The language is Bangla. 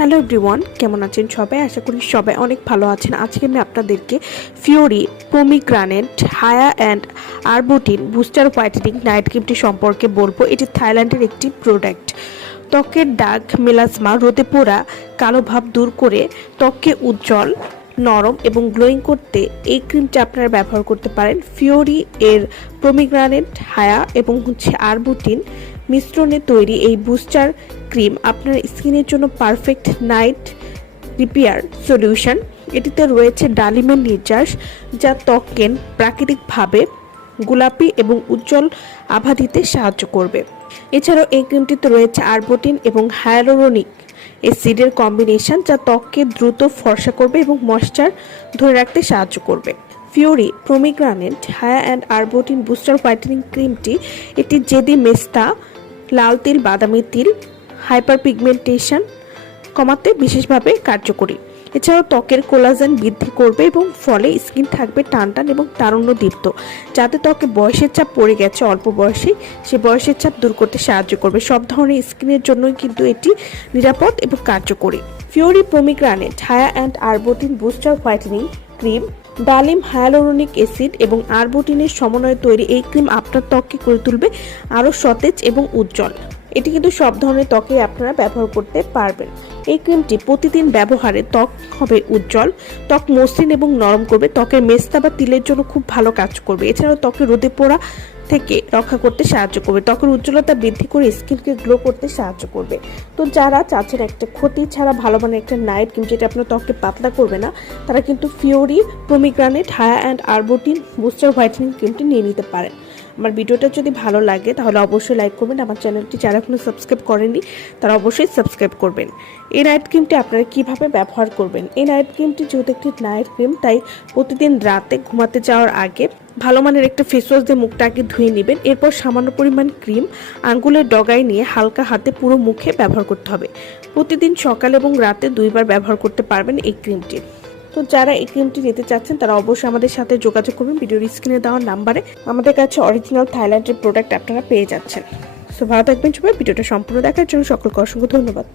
হ্যালো এভরিওয়ান, কেমন আছেন সবাই? আশা করি সবাই অনেক ভালো আছেন। আজকে আমি আপনাদেরকে ফিওরি পোমিগ্রানেট হায়া and arbutin booster whitening night ক্রিমটি সম্পর্কে বলবো। এটি থাইল্যান্ডের একটি প্রোডাক্ট। ত্বকের দাগ, মেলাসমা, রোদে পোড়া, কালো ভাব দূর করে ত্বককে উজ্জ্বল, নরম এবং গ্লোয়িং করতে এই ক্রিমটা আপনারা ব্যবহার করতে পারেন। ফিওরি এর পোমিগ্রানেট হায়া এবং আরবুটিন মিশ্রণে তৈরি এই বুস্টার ক্রিম আপনার স্কিনের জন্য পারফেক্ট নাইট রিপেয়ার সলিউশন। এটিতে রয়েছে ডালিমের নির্যাস, যা ত্বককে প্রাকৃতিকভাবে গোলাপি এবং উজ্জ্বল আভা দিতে সাহায্য করবে। এছাড়াও এই ক্রিমটিতে রয়েছে আরবুটিন এবং হায়ালুরোনিক অ্যাসিডের কম্বিনেশন, যা ত্বককে দ্রুত ফর্সা করবে এবং ময়েশ্চার ধরে রাখতে সাহায্য করবে। ফিওরি পোমিগ্রানেট হায়া অ্যান্ড আরবুটিন বুস্টার হোয়াইটেনিং ক্রিমটি এটি জেদি মেস্তা, লাল তিল, বাদামি তিল, হাইপার পিগমেন্টেশন কমাতে বিশেষভাবে কার্যকরী। এছাড়াও ত্বকের কোলাজেন বৃদ্ধি করবে এবং ফলে স্কিন থাকবে টানটান এবং তারুণ্যদীপ্ত। যাতে ত্বকে বয়সের চাপ পড়ে গেছে অল্প বয়সে, সে বয়সের চাপ দূর করতে সাহায্য করবে। সব ধরনের স্কিনের জন্যই কিন্তু এটি নিরাপদ এবং কার্যকরী। ফিওরি পোমিগ্রানেট হায়া and arbutin booster whitening cream ডালিম, হায়ালুরোনিক অ্যাসিড এবং আরবুটিনের সমন্বয়ে তৈরি এই ক্রিম আপনার ত্বককে করে তুলবে আরও সতেজ এবং উজ্জ্বল। এটি কিন্তু সব ধরনের ত্বকে আপনারা ব্যবহার করতে পারবেন। এই ক্রিমটি প্রতিদিন ব্যবহারে ত্বক হবে উজ্জ্বল, ত্বক মসৃণ এবং নরম করবে, ত্বকের মেস্তা বা তিলের জন্য খুব ভালো কাজ করবে। এছাড়াও ত্বকে রোদে পোড়া থেকে রক্ষা করতে সাহায্য করবে, ত্বকের উজ্জ্বলতা বৃদ্ধি করে স্কিনকে গ্লো করতে সাহায্য করবে। তো যারা চাচ্ছেন একটা ক্ষতি ছাড়া ভালো মানের একটা নাইট ক্রিম যেটা আপনার ত্বককে পাতলা করবে না, তারা কিন্তু ফিওরি পোমিগ্রানেট হায়া অ্যান্ড আরবুটিন বুস্টার হোয়াইটেনিং ক্রিমটি নিয়ে নিতে পারেন। আমার ভিডিওটা যদি ভালো লাগে তাহলে অবশ্যই লাইক করবেন। আমার চ্যানেলটি যারা এখনো সাবস্ক্রাইব করেননি তারা অবশ্যই সাবস্ক্রাইব করবেন। এই নাইট ক্রিমটি আপনারা কিভাবে ব্যবহার করবেন? এই নাইট ক্রিমটি যেহেতু একটি নাইট ক্রিম, তাই প্রতিদিন রাতে ঘুমাতে যাওয়ার আগে ভালো মানের একটা ফেস ওয়াশ দিয়ে মুখটা আগে ধুয়ে নেবেন। এরপর সামান্য পরিমাণ ক্রিম আঙ্গুলের ডগায় নিয়ে হালকা হাতে পুরো মুখে ব্যবহার করতে হবে। প্রতিদিন সকাল এবং রাতে 2 বার ব্যবহার করতে পারবেন এই ক্রিমটি। তো যারা এই ক্রিমটি নিতে চাচ্ছেন তারা অবশ্যই আমাদের সাথে যোগাযোগ করবেন। ভিডিওর স্ক্রিনে দেওয়া নাম্বারে আমাদের কাছে অরিজিনাল থাইল্যান্ডের প্রোডাক্ট আপনারা পেয়ে যাচ্ছেন। সো ভালো থাকবেন সবাই। ভিডিওটা সম্পূর্ণ দেখার জন্য সকলকে অসংখ্য ধন্যবাদ।